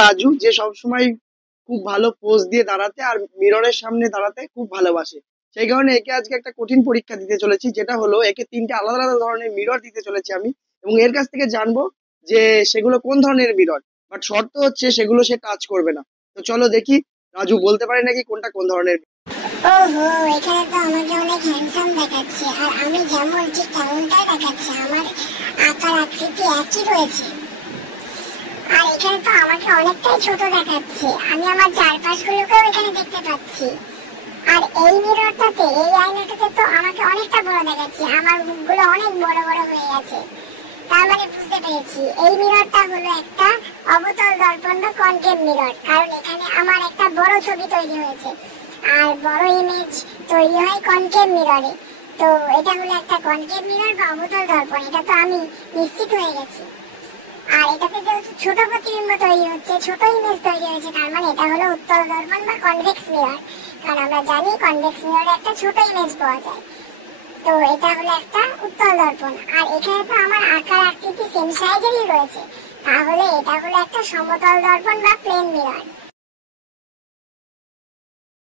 রাজু, যে সবসময় খুব ভালো পোজ দিয়ে দাঁড়াতে আর মিররের সামনে দাঁড়াতে খুব ভালোবাসে। সেই কারণে একে আজকে একটা কঠিন পরীক্ষা দিতে চলেছি, যেটা হলো একে ৩ টে আলাদা, আলাদা ধরনের মিরর দিতে চলেছি আমি, এবং এর কাছ থেকে জানবো যে সেগুলো কোন ধরনের মিরর। বাট শর্ত হচ্ছে সেগুলো সে টাচ করবে না। তো চলো দেখি রাজু বলতে পারে নাকি কোনটা কোন ধরনের। ওহো, এখানে তো আমাকে অনেক হ্যান্ডসাম দেখাচ্ছে, আর আমি যেমন ঠিক তেমনটাই দেখাচ্ছে। আমার আকার আকৃতি একই রয়েছে, আর এখানে তো আমাকে অনেকটাই ছোট দেখাচ্ছে। আমি আমার চারপাশগুলোকেও এখানে দেখতে পাচ্ছি। আর এই মিররটাতে, এই আয়নাটাতে তো আমাকে অনেকটা বড় দেখাচ্ছে। আমার মুখগুলো অনেক বড় বড় হয়ে গেছে। তার মানে বুঝতে পেরেছি এই মিররটা হলো একটা অবতল দর্পণ বা কনকেভ মিরর, কারণ এখানে আমার একটা বড় ছবি তৈরি হয়েছে, আর বড় ইমেজ তৈরি হয় কনকেভ মিররে। তো এটা হলো একটা কনকেভ মিরর বা অবতল দর্পণ, এটা তো আমি নিশ্চিত হয়ে গেছি। আর এটাতে যেহেতু ছোট প্রতিবিম্ব তৈরি হচ্ছে, ছোট ইমেজ তৈরি হয়েছে, তার মানে এটা হলো উত্তল দর্পণ বা কনভেক্স মিরর। কারণ আমরা জানি কনভেক্স মিররে একটা ছোট ইমেজ পাওয়া যায়। তো এটা হলো একটা উত্তল দর্পণ। আর এখানে তো আমার আকার আকৃতি সেম সাইজেরই রয়েছে, তাহলে এটা হলো একটা সমতল দর্পণ বা প্লেন মিরর।